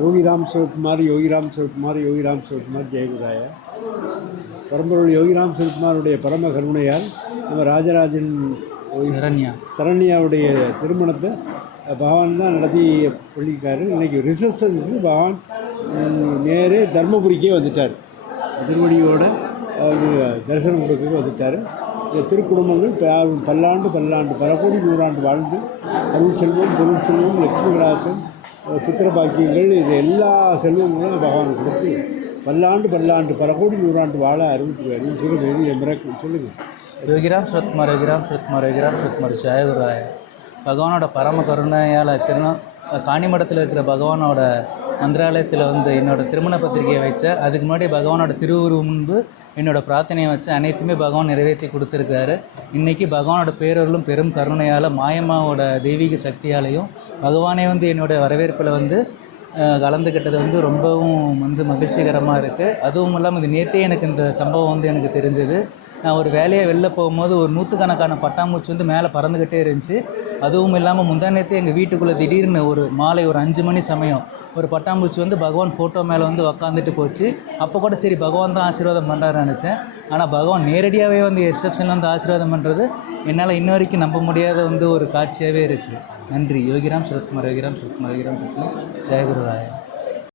யோகிராம் சிவகுமார் யோகிராம் சிவகுமார் யோகிராம் சிவகுமார் ஜெயகுராய பரம்பொருள் யோகிராம் சிவகுமாருடைய பரம கருணையால் நம்ம ராஜராஜன் சரண்யா. சரண்யாவுடைய திருமணத்தை பகவான் தான் நடத்தி பண்ணியிருக்காரு இன்னைக்கு ரிசப்ஷனுக்கு பகவான் நேரே தர்மபுரிக்கே வந்துட்டார். திருவடியோட தரிசனம் கொடுக்க வந்துட்டார். இந்த திருக்குடும்பங்கள் பல்லாண்டு பல்லாண்டு பல கோடி நூறாண்டு வாழ்ந்து அருள் செல்வம் பொருள் செல்வம் லட்சுமி கடாசம் புத்திர பாக்கியங்கள் இது எல்லா செல்வங்களும் பகவான் கொடுத்து பல்லாண்டு பல்லாண்டு பல கோடி நூறாண்டு வாழ அறிவித்துருவார் சொல்லுங்கள் என் மிராக்கிள் சொல்லுங்கள் யோகிராம் சுரத்குமார் யோகிராம் சுரத்குமார் யோகிராம் சுரத்குமார் ஜெயகுராய பகவானோட பரம கருணையால் திருநா காணிமடத்தில் இருக்கிற பகவானோட மந்திராலயத்தில் வந்து என்னோடய திருமண பத்திரிகையை வச்ச அதுக்கு முன்னாடி பகவானோட திருவுருவம் முன்பு என்னோடய பிரார்த்தனையை வச்சு அனைத்துமே பகவான் நிறைவேற்றி கொடுத்துருக்காரு இன்றைக்கி பகவானோட பேரருளும் பெரும் கருணையால் மாயம்மாவோட தெய்வீக சக்தியாலையும் பகவானே வந்து என்னோட வரவேற்பில் வந்து கலந்துக்கிட்டது வந்து ரொம்பவும் வந்து மகிழ்ச்சிகரமாக இருக்குது அதுவும் இல்லாமல் இது நேற்றே எனக்கு இந்த சம்பவம் வந்து எனக்கு தெரிஞ்சது. நான் ஒரு வேலையை வெளில போகும்போது ஒரு நூற்றுக்கணக்கான பட்டாம்பூச்சி வந்து மேலே பறந்துக்கிட்டே இருந்துச்சு. அதுவும் இல்லாமல் முந்தா நேரத்தே எங்கள் வீட்டுக்குள்ளே திடீர்னு ஒரு மாலை ஒரு அஞ்சு மணி சமயம் ஒரு பட்டாம்பூச்சி வந்து பகவான் ஃபோட்டோ மேலே வந்து உக்காந்துட்டு போச்சு. அப்போ கூட சரி பகவான் தான் ஆசீர்வாதம் பண்ணுறாருன்னு நினச்சேன். ஆனால் பகவான் நேரடியாகவே வந்து ரிசப்ஷனில் வந்து ஆசீர்வாதம் பண்ணுறது என்னால் இன்ன வரைக்கும் நம்ப முடியாத வந்து ஒரு காட்சியாகவே இருக்குது நன்றி. யோகிராம் சுரத்குமார் யோகிராம் சுரத்குமார் யோகிராம் சுரத்குமார். ஜெயகுரு